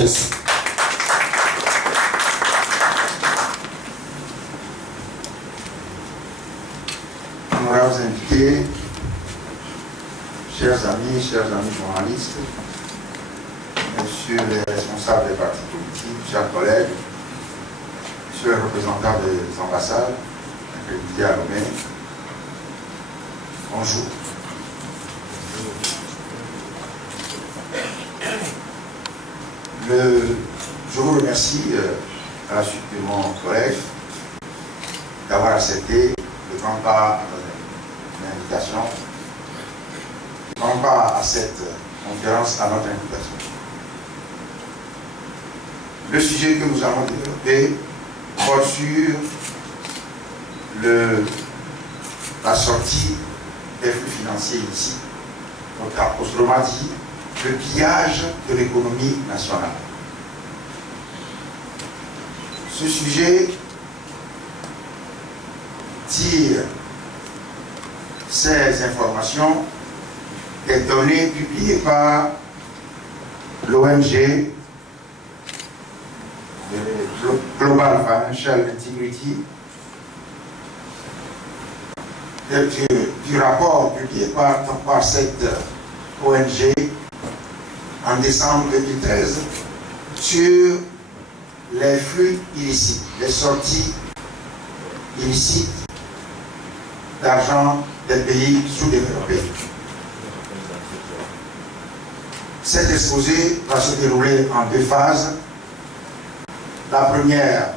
Merci. Honorables invités, chers amis journalistes, messieurs les responsables des partis politiques, chers collègues, messieurs les représentants des ambassades, accrédités à Lomé, bonjour. Je vous remercie, à la suite de mon collègue, d'avoir accepté de prendre part à notre invitation, de prendre part à cette conférence, à notre invitation. Le sujet que nous allons développer porte sur la sortie des flux financiers ici, autrement dit, le pillage de l'économie nationale. Ce sujet tire ces informations des données publiées par l'ONG Global Financial Integrity, du rapport publié par cette ONG en décembre 2013 sur les flux illicites, les sorties illicites d'argent des pays sous-développés. Cet exposé va se dérouler en deux phases. La première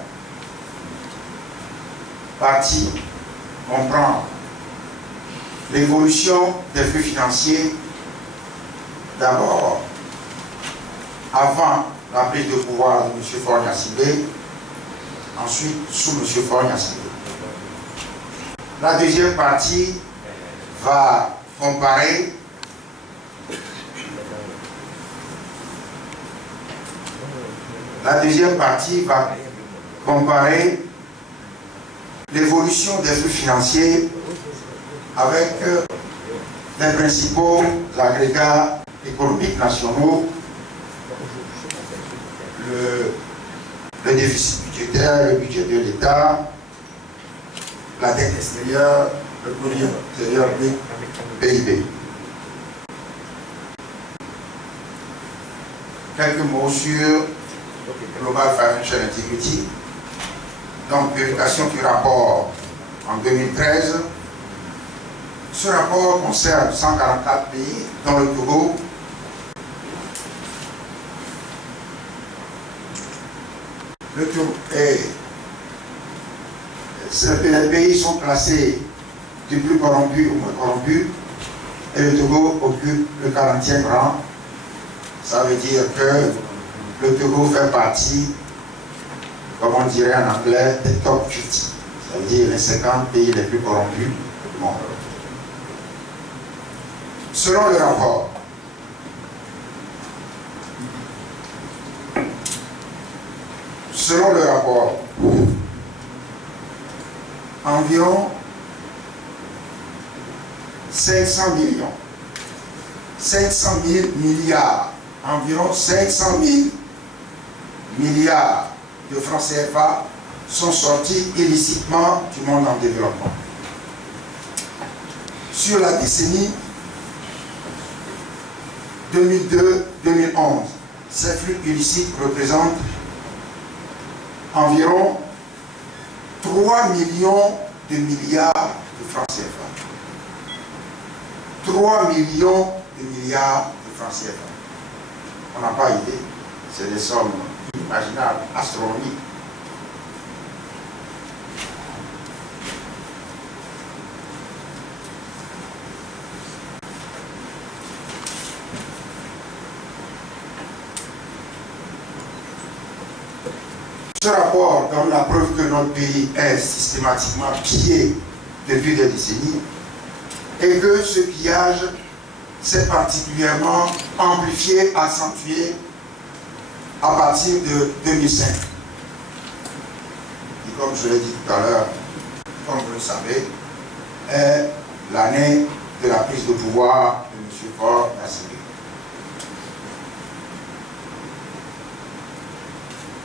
partie comprend l'évolution des flux financiers, d'abord avant la prise de pouvoir de M. Faure Gnassingbé, ensuite sous M. Faure Gnassingbé. La deuxième partie va comparer l'évolution des flux financiers avec les principaux agrégats économiques nationaux, le déficit budgétaire, le budget de l'État, la dette extérieure, le produit intérieur brut, PIB. Quelques mots sur Global Financial Integrity. Donc, publication du rapport en 2013. Ce rapport concerne 144 pays, dont le Togo. Le Togo les pays sont classés du plus corrompu au moins corrompu, et le Togo occupe le 40e rang. Ça veut dire que le Togo fait partie, comme on dirait en anglais, des top 50. Ça veut dire les 50 pays les plus corrompus du monde. Selon le rapport, environ 500 000 milliards, environ 500 000 milliards de francs CFA sont sortis illicitement du monde en développement. Sur la décennie 2002-2011, ces flux illicites représentent environ 3 millions de milliards de francs CFA. 3 millions de milliards de francs CFA. On n'a pas idée. C'est des sommes inimaginables, astronomiques. Ce rapport donne la preuve que notre pays est systématiquement pillé depuis des décennies et que ce pillage s'est particulièrement amplifié, accentué à partir de 2005. Et comme je l'ai dit tout à l'heure, comme vous le savez, est l'année de la prise de pouvoir de M. Faure Gnassingbé.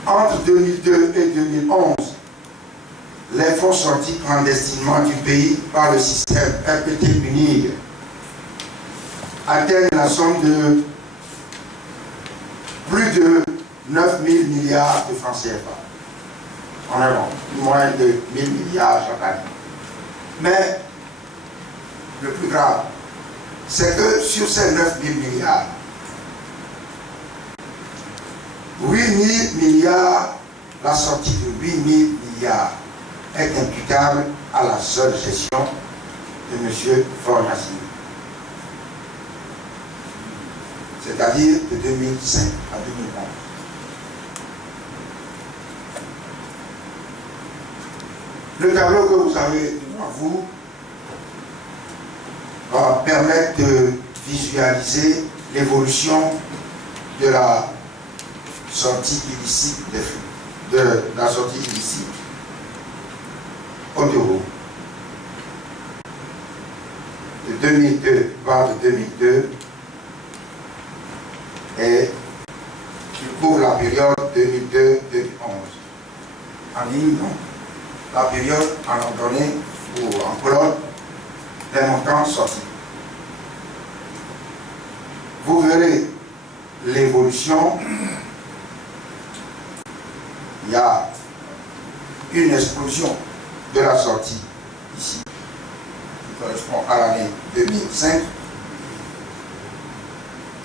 Entre 2002 et 2011, les fonds sortis clandestinement du pays par le système RPT unique atteignent la somme de plus de 9 000 milliards de francs CFA. On a moins de 1 000 milliards chaque année. Mais le plus grave, c'est que sur ces 9 000 milliards, 8 000 milliards, la sortie de 8 000 milliards est imputable à la seule gestion de M. Faure-Gnassingbé. C'est-à-dire de 2005 à 2011. Le tableau que vous avez devant vous va permettre de visualiser l'évolution de la sortie illicite des flux, de la sortie illicite au Togo. De 2002, voire de 2002, et qui couvre la période 2002-2011. En ligne, donc, la période en ordonnée ou en colonne des montants sortis. Vous verrez l'évolution. Il y a une explosion de la sortie ici, qui correspond à l'année 2005,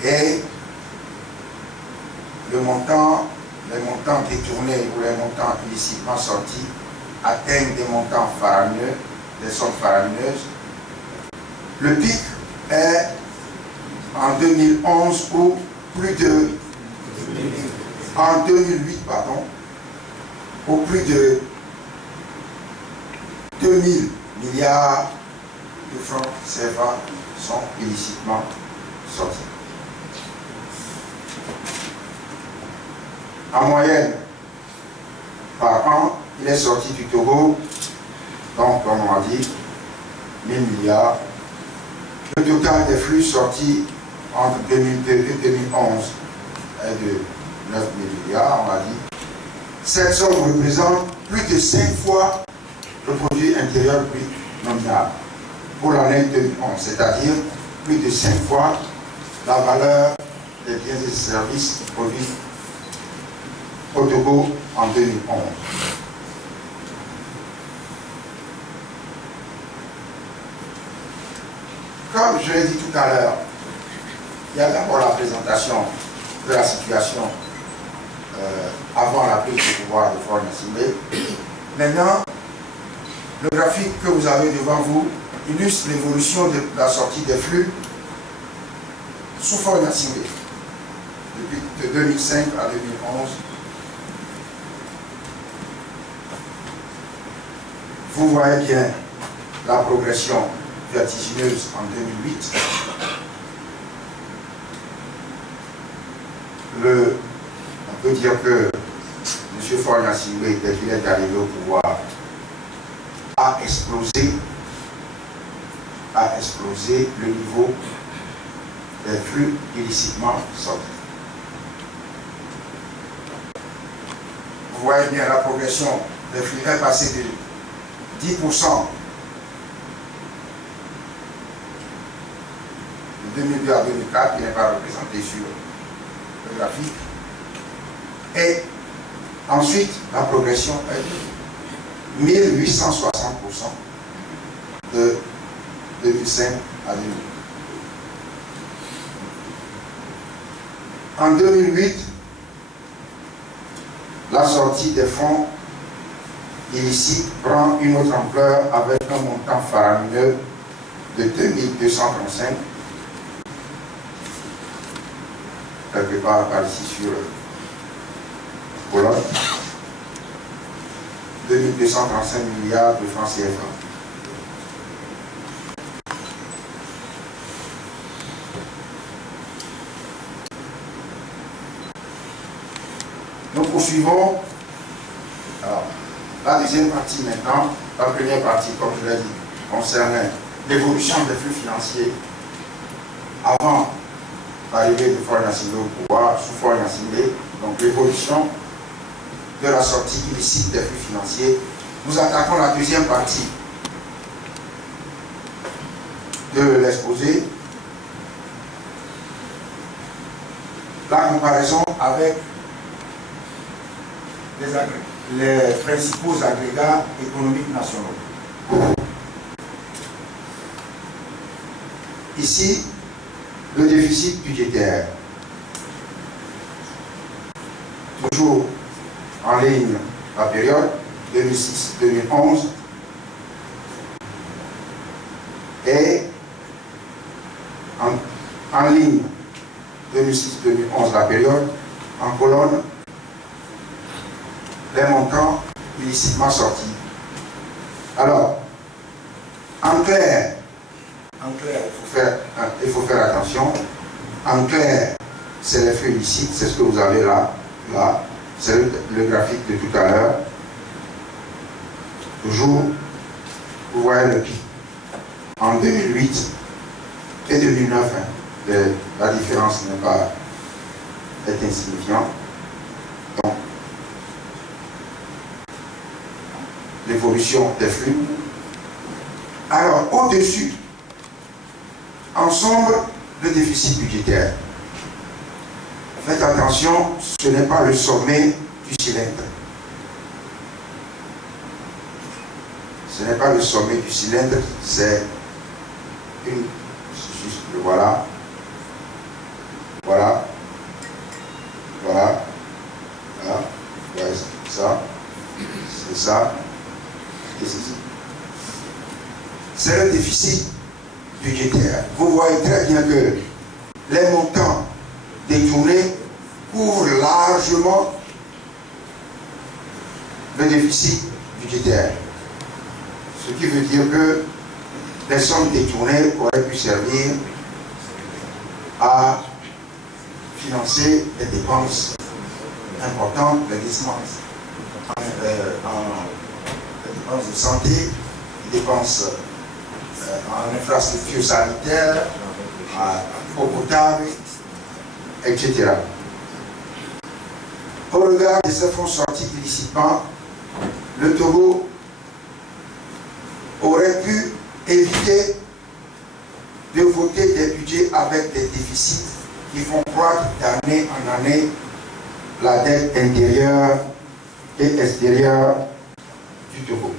et les montants détournés ou les montants illicitement sortis atteignent des montants faramineux, des sommes faramineuses. Le pic est en 2011 où plus de... en 2008, pardon, où plus de 2 000 milliards de francs CFA sont illicitement sortis. En moyenne, par an, il est sorti du Togo, donc comme on a dit, 1 000 milliards. Le total des flux sortis entre 2002 et 2011 est de 9 000 milliards, on a dit. Cette somme représente plus de 5 fois le produit intérieur brut nominal pour l'année 2011, c'est-à-dire plus de 5 fois la valeur des biens et services produits au Togo en 2011. Comme je l'ai dit tout à l'heure, il y a d'abord la présentation de la situation avant la prise de pouvoir de Faure-Gnassingbé. Maintenant, le graphique que vous avez devant vous illustre l'évolution de la sortie des flux sous Faure-Gnassingbé depuis de 2005 à 2011. Vous voyez bien la progression vertigineuse en 2008. On peut dire que M. Faure-Gnassingbé, dès qu'il est arrivé au pouvoir, a explosé le niveau des flux illicitement sortis. Vous voyez bien la progression des flux est passée de 10% de 2002 à 2004, qui n'est pas représenté sur le graphique. Et ensuite, la progression est de 1860% de 2005 à 2008. En 2008, la sortie des fonds illicites prend une autre ampleur avec un montant faramineux de 2235, quelque part par ici sur colonne, 2235 milliards de francs CFA. Nous poursuivons. Alors, la deuxième partie maintenant, la première partie, comme je l'ai dit, concernait l'évolution des flux financiers avant l'arrivée de Faure-Gnassingbé au pouvoir, sous Faure-Gnassingbé, donc l'évolution de la sortie illicite des flux financiers, nous attaquons la deuxième partie de l'exposé, la comparaison avec les principaux agrégats économiques nationaux. Ici, le déficit budgétaire, toujours en ligne la période 2006-2011, et en ligne 2006-2011 la période, en colonne, les montants illicitement sortis. Alors, en clair, il faut faire attention. En clair, c'est les flux illicites, c'est ce que vous avez là, c'est le graphique de tout à l'heure. Toujours, vous voyez le pic. En 2008 et 2009, la différence n'est pas insignifiante. Donc, l'évolution des flux. Alors, au-dessus, en sombre, le déficit budgétaire. Faites attention, ce n'est pas le sommet du cylindre. Ce n'est pas le sommet du cylindre, c'est une... Juste, voilà. Voilà. Voilà. Voilà. Ouais, c'est ça. C'est ça. Et c'est ça. C'est le déficit budgétaire. Vous voyez très bien que les montants détournés couvrent largement le déficit budgétaire. Ce qui veut dire que les sommes détournées auraient pu servir à financer des dépenses importantes, les dépenses de santé, les dépenses en infrastructures sanitaires, en eau potable, etc. Au regard de ces fonds sortis illicitement, le Togo aurait pu éviter de voter des budgets avec des déficits qui font croître d'année en année la dette intérieure et extérieure du Togo.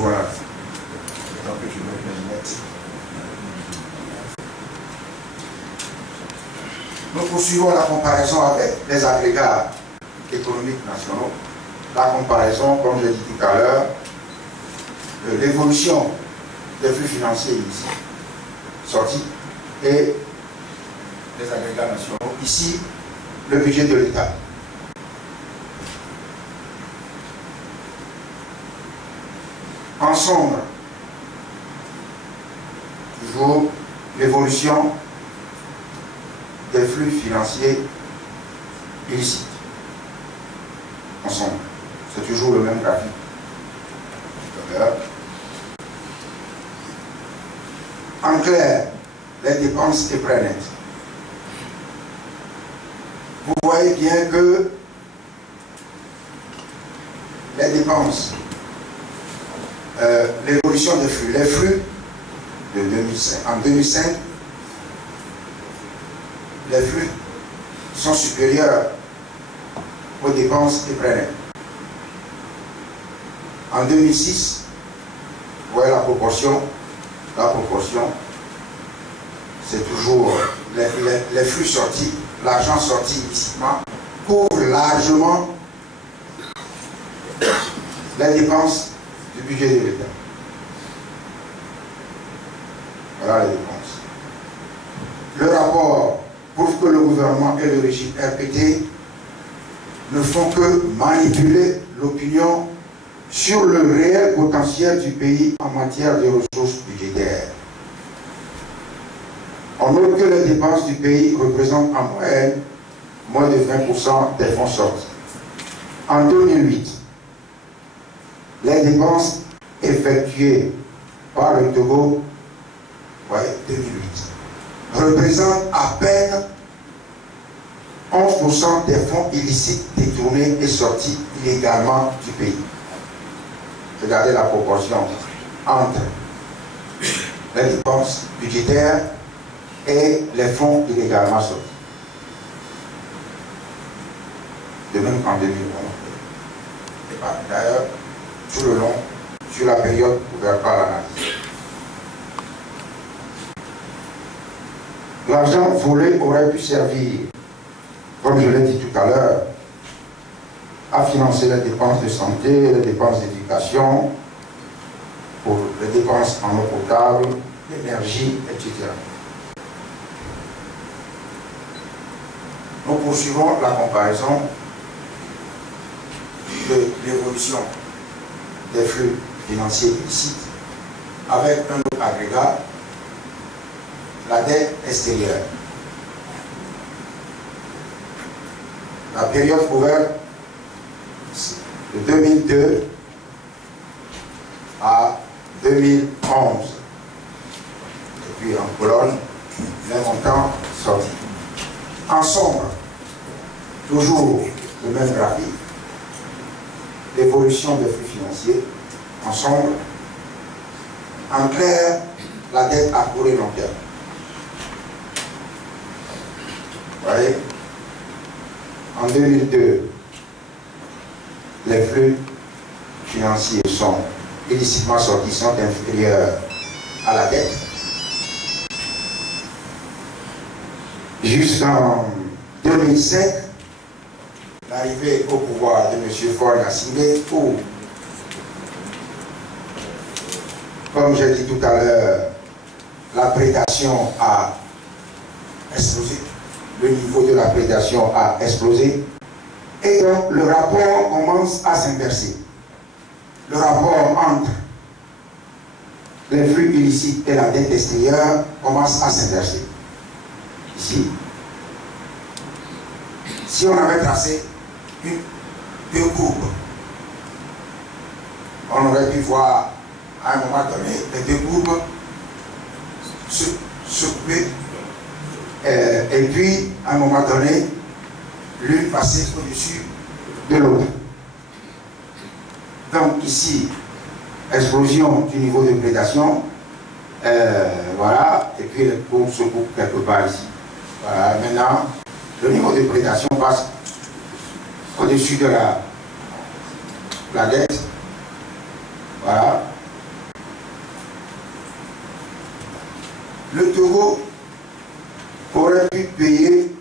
Voilà. Tant que je mets mes lunettes. Nous poursuivons la comparaison avec les agrégats économiques nationaux. La comparaison, comme je l'ai dit tout à l'heure, de l'évolution des flux financiers ici, sortis, et les agrégats nationaux. Ici, le budget de l'État. En sombre, toujours l'évolution des flux financiers illicites. En sombre, c'est toujours le même graphique. En clair, les dépenses et prêts nets. Vous voyez bien que les dépenses, l'évolution des flux, les flux de 2005, en 2005, les flux sont supérieurs aux dépenses et prêts nets. En 2006, vous voyez la proportion, c'est toujours les flux sortis, l'argent sorti illicitement couvre largement les dépenses du budget de l'État. Voilà les dépenses. Le rapport prouve que le gouvernement et le régime RPT ne font que manipuler l'opinion sur le réel potentiel du pays en matière de ressources budgétaires. On note que les dépenses du pays représentent en moyenne moins de 20% des fonds sortis. En 2008, les dépenses effectuées par le Togo, 2008, représentent à peine 11% des fonds illicites détournés et sortis illégalement du pays. Regardez la proportion entre les dépenses budgétaires et les fonds illégalement sortis. De même qu'en 2011. D'ailleurs, tout le long, sur la période couverte par l'analyse. L'argent volé aurait pu servir, comme je l'ai dit tout à l'heure, à financer les dépenses de santé, les dépenses d'éducation, pour les dépenses en eau potable, l'énergie, etc. Nous poursuivons la comparaison de l'évolution des flux financiers illicites avec un autre agrégat, la dette extérieure. La période couverte de 2002 à 2011. Et puis en colonne, les montants sortis. En sombre, toujours le même graphique, l'évolution des flux financiers. En sombre, en clair, la dette à court et long terme. Vous voyez, en 2002, les flux financiers sont illicitement sortis, sont inférieurs à la dette. Jusqu'en 2005, l'arrivée au pouvoir de M. Faure Gnassingbé, où, comme j'ai dit tout à l'heure, la prédation a explosé, le niveau de la prédation a explosé, et donc le rapport commence à s'inverser. Le rapport entre les flux illicites et la dette extérieure commence à s'inverser. Ici, si on avait tracé deux courbes, on aurait pu voir à un moment donné les deux courbes se couper et puis à un moment donné l'une passer au-dessus de l'autre. Donc ici, explosion du niveau de prédation, voilà, et puis les courbes se coupent quelque part ici. Voilà, maintenant, le niveau de prédation passe au-dessus de la dette. Voilà. Le Togo aurait pu payer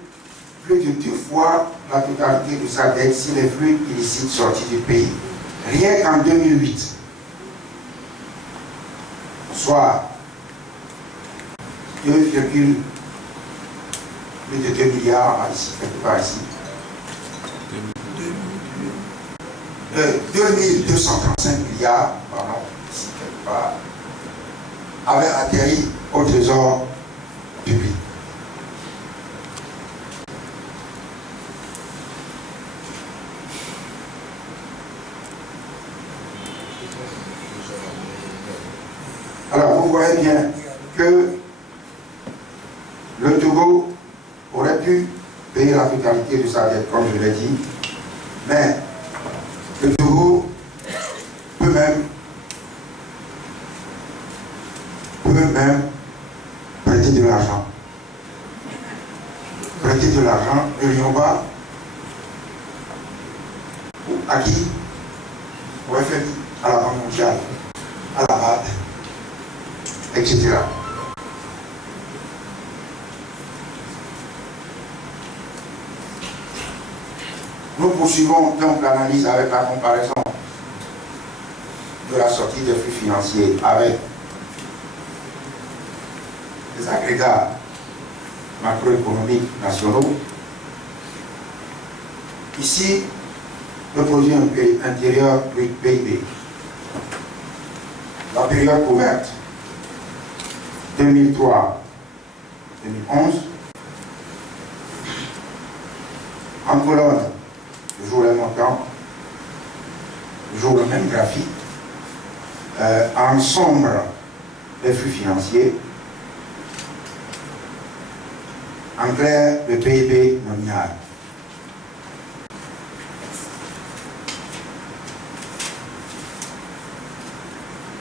plus de 2 fois la totalité de sa dette si les flux illicites sortis du pays, rien qu'en 2008, soit 2, plus de 2 milliards ici, quelque part ici. 2235 milliards, pardon, ici quelque part, avaient atterri au trésor public. Alors vous voyez bien que le Togo aurait pu payer la totalité de sa dette, comme je l'ai dit, mais le Togo peut même prêter de l'argent. Prêter de l'argent de l'Union-Bas à qui? Au FMI, à la Banque mondiale, à la BAD, etc. Nous poursuivons donc l'analyse avec la comparaison de la sortie des flux financiers avec les agrégats macroéconomiques nationaux. Ici, le produit intérieur brut PIB. La période couverte 2003-2011, 2011. En colonne, toujours le montant, toujours le même graphique. En sombre, les flux financiers. En clair, le PIB nominal.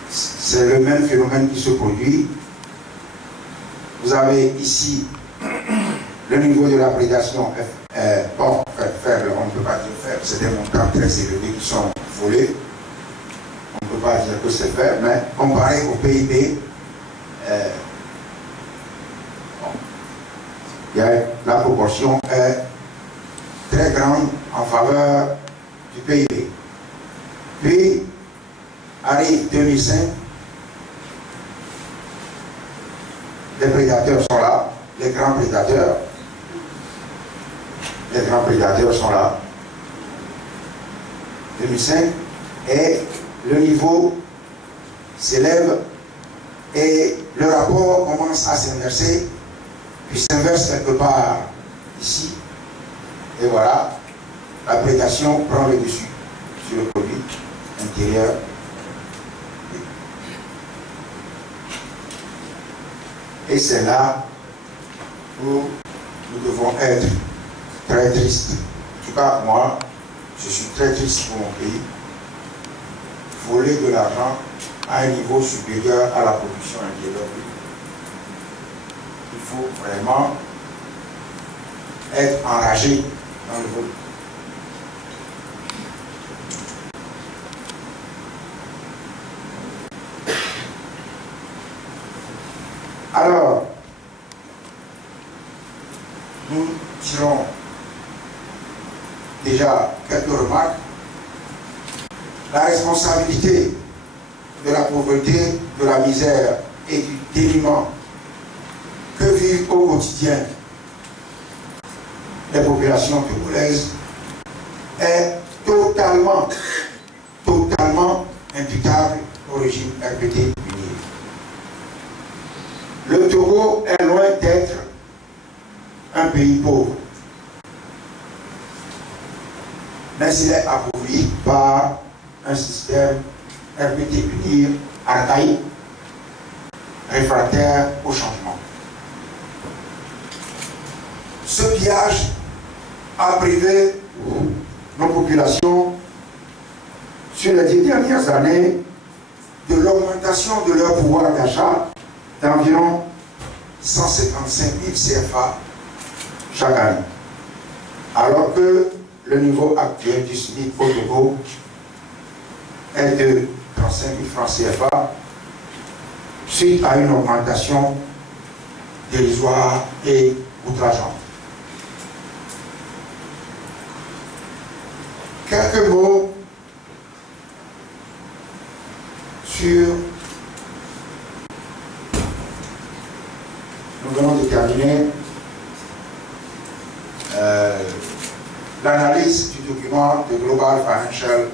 C'est le même phénomène qui se produit. Vous avez ici le niveau de la prédation. Bon, faible, on ne peut pas dire faible, c'est des montants très élevés qui sont volés. On ne peut pas dire que c'est faible, mais comparé au PIB, la proportion est très grande en faveur du PIB. Puis, arrive 2005, les prédateurs sont là, les grands prédateurs. Les grands prédateurs sont là. 2005, et le niveau s'élève et le rapport commence à s'inverser, puis s'inverse quelque part ici. Et voilà, la prédation prend le dessus sur le produit intérieur. Et c'est là où nous devons être très tristes. En tout cas, moi, je suis très triste pour mon pays. Voler de l'argent à un niveau supérieur à la production intérieure. Il faut vraiment être enragé dans le vol. Alors, nous tirons déjà quelques remarques. La responsabilité de la pauvreté, de la misère et du dénuement que vivent au quotidien les populations togolaises est totalement imputable au régime RPT uni. Le Togo est loin d'être un pays pauvre, mais il est appauvri par un système RPT uni archaïque, réfractaire au changement. Ce pillage a privé nos populations sur les 10 dernières années de l'augmentation de leur pouvoir d'achat d'environ 155 000 CFA chaque année. Alors que le niveau actuel du SMIC au Togo est de 35 000 francs CFA suite à une augmentation dérisoire et outrageante. Quelques mots sur, nous allons déterminer l'analyse du document de Global Financial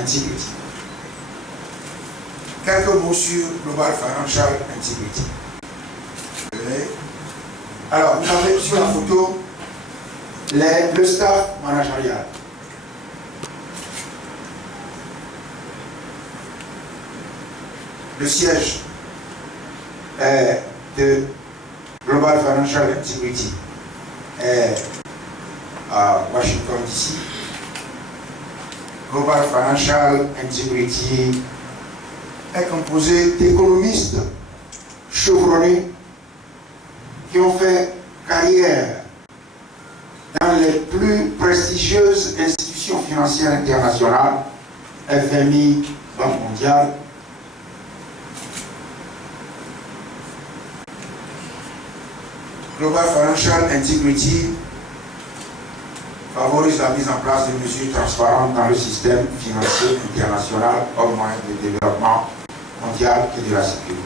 Integrity. Quelques mots sur Global Financial Integrity. Alors, vous avez sur la photo le staff managérial. Le siège de Global Financial Integrity est à Washington DC. Global Financial Integrity est composé d'économistes chevronnés qui ont fait carrière dans les plus prestigieuses institutions financières internationales, FMI, Banque mondiale. Global Financial Integrity favorise la mise en place de mesures transparentes dans le système financier international comme moyen de développement mondial et de la sécurité.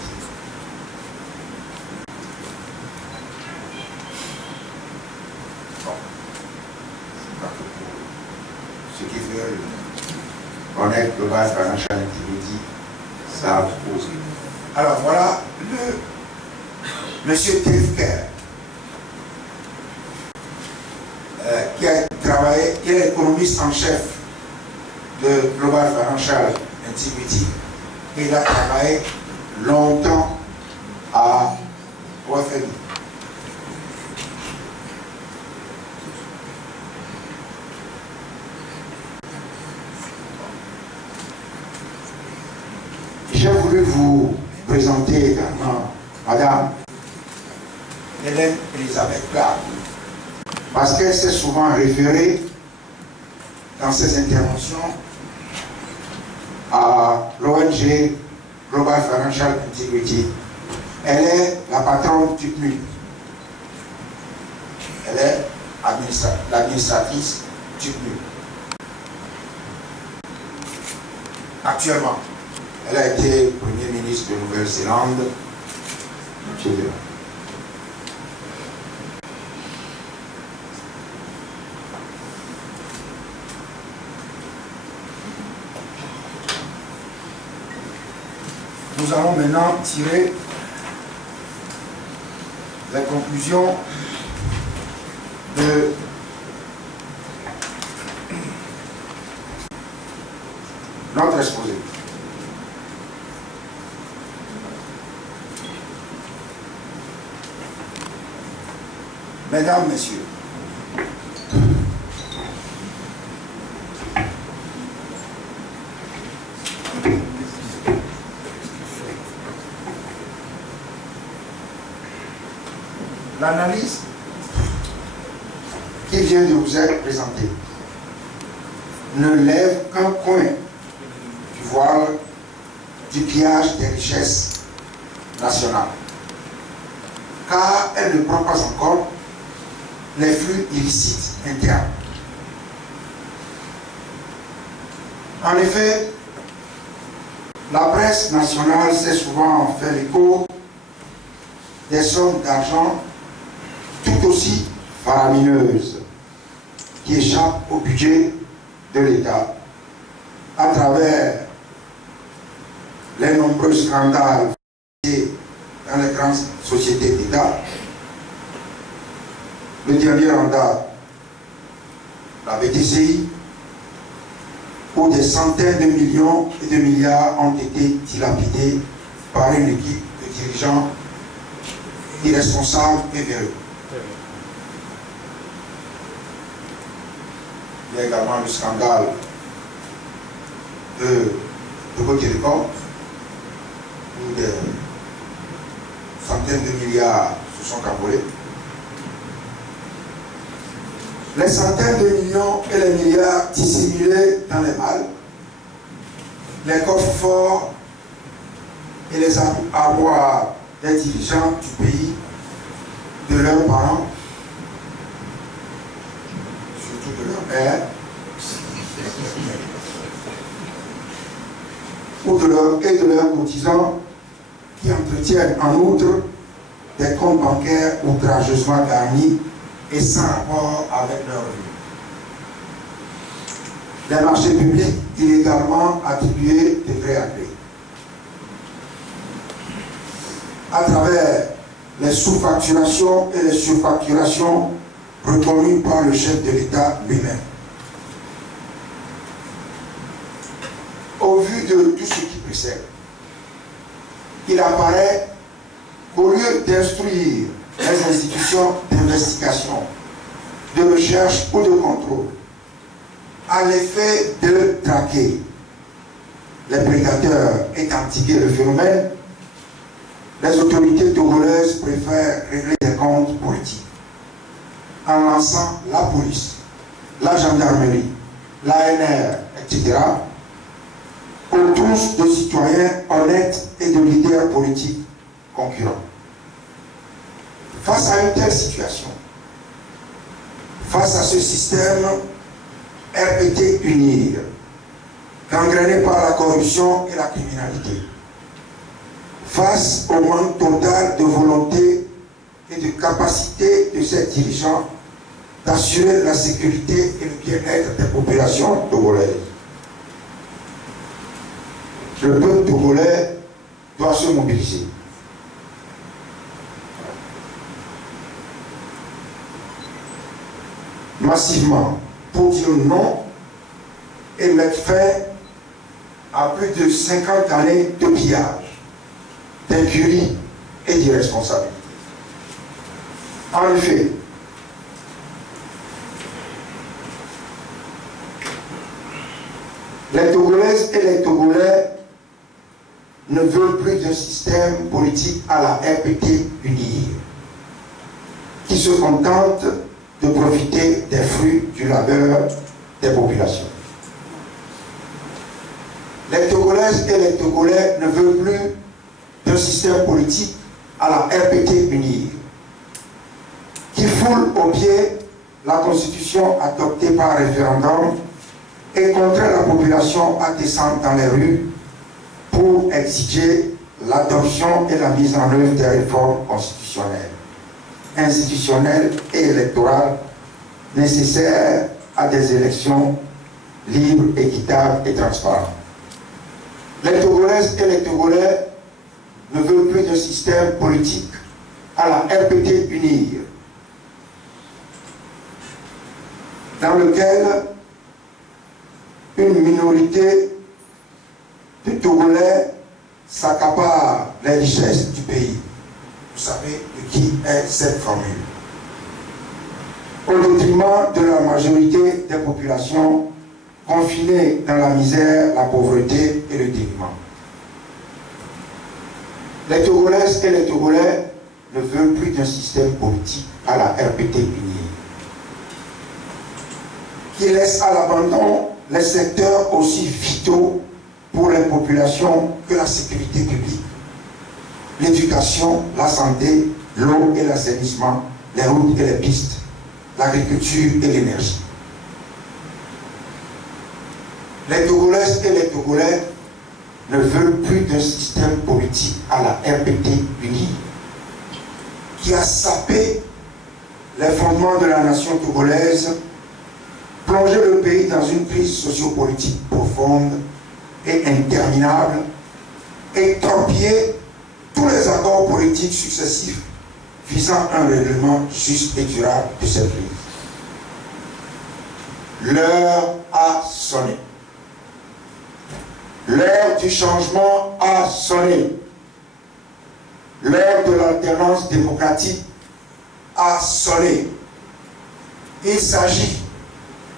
Bon. Ceux qui veulent connaître Global Financial Integrity savent poser. Alors voilà M. Tefker, qui a travaillé, qui est l'économiste en chef de Global Financial Integrity. Il a travaillé longtemps à OFMI. J'ai voulu vous présenter également Madame Hélène Elisabeth Clark, parce qu'elle s'est souvent référée dans ses interventions à l'ONG Global Financial Integrity. Elle est la patronne du PNUD. Elle est l'administratrice du PNUD. Actuellement, elle a été Premier ministre de Nouvelle-Zélande. Nous allons maintenant tirer les conclusions de notre exposé. Mesdames, Messieurs, l'analyse qui vient de vous être présentée ne lève qu'un coin du voile du pillage des richesses nationales, car elle ne prend pas encore les flux illicites internes. En effet, la presse nationale s'est souvent fait l'écho des sommes d'argent tout aussi faramineuses qui échappent au budget de l'État à travers les nombreux scandales dans les grandes sociétés d'État. Le dernier en date, la BTCI, où des centaines de millions et de milliards ont été dilapidés par une équipe de dirigeants irresponsables et véreux. Il y a également le scandale de Togo Télécom, où des centaines de milliards se sont envolés. Les centaines de millions et les milliards dissimulés dans les malles, les coffres forts et les armoires des dirigeants du pays, de leurs parents, surtout de leur père, ou de leurs cotisants qui entretiennent en outre des comptes bancaires outrageusement garnis et sans rapport avec leur vie. Les marchés publics illégalement attribués de gré à gré. À travers les sous-facturations et les surfacturations reconnues par le chef de l'État lui-même. Au vu de tout ce qui précède, il apparaît qu'au lieu d'instruire les institutions d'investigation, de recherche ou de contrôle, à l'effet de traquer les prédateurs et d'endiguer le phénomène, les autorités togolaises préfèrent régler des comptes politiques en lançant la police, la gendarmerie, l'ANR, etc., autour de citoyens honnêtes et de leaders politiques concurrents. Face à une telle situation, face à ce système RPT unir, gangréné par la corruption et la criminalité, face au manque total de volonté et de capacité de ces dirigeants d'assurer la sécurité et le bien-être des populations togolaises, le peuple togolais doit se mobiliser. massivement pour dire non et mettre fin à plus de 50 années de pillage, d'incurie et d'irresponsabilité. En effet, les Togolaises et les Togolais ne veulent plus d'un système politique à la RPT unie, qui se contente de profiter des fruits du labeur des populations. Les Togolaises et les Togolais ne veulent plus d'un système politique à la RPT unie, qui foule au pied la constitution adoptée par référendum et contraint la population à descendre dans les rues pour exiger l'adoption et la mise en œuvre des réformes constitutionnelles, institutionnelles et électorales nécessaires à des élections libres, équitables et transparentes. Les Togolaises et les Togolais ne veulent plus d'un système politique à la RPT unie, dans lequel une minorité de Togolais s'accapare les richesses du pays. Vous savez de qui est cette formule. Au détriment de la majorité des populations confinées dans la misère, la pauvreté et le dénuement. Les Togolaises et les Togolais ne veulent plus d'un système politique à la RPT unie, qui laisse à l'abandon les secteurs aussi vitaux pour les populations que la sécurité publique, l'éducation, la santé, l'eau et l'assainissement, les routes et les pistes, l'agriculture et l'énergie. Les Togolaises et les Togolais ne veulent plus d'un système politique à la RPT unie, qui a sapé les fondements de la nation togolaise, plongé le pays dans une crise sociopolitique profonde et interminable, et torpillé tous les accords politiques successifs visant un règlement juste et durable de cette crise. L'heure a sonné. L'heure du changement a sonné. L'heure de l'alternance démocratique a sonné. Il s'agit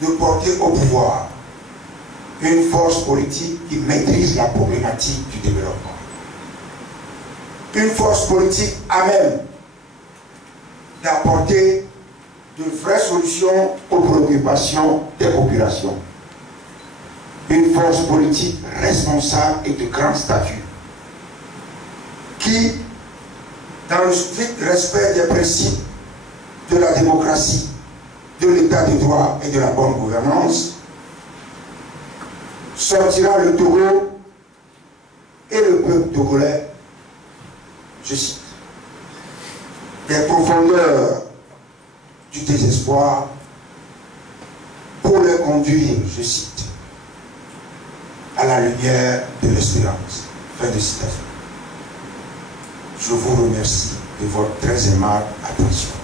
de porter au pouvoir une force politique qui maîtrise la problématique du développement. Une force politique à même d'apporter de vraies solutions aux préoccupations des populations. Une force politique responsable et de grand statut, qui, dans le strict respect des principes de la démocratie, de l'état de droit et de la bonne gouvernance, sortira le Togo et le peuple togolais, je cite, des profondeurs du désespoir pour les conduire, je cite, à la lumière de l'espérance. Fin de citation. Je vous remercie de votre très aimable attention.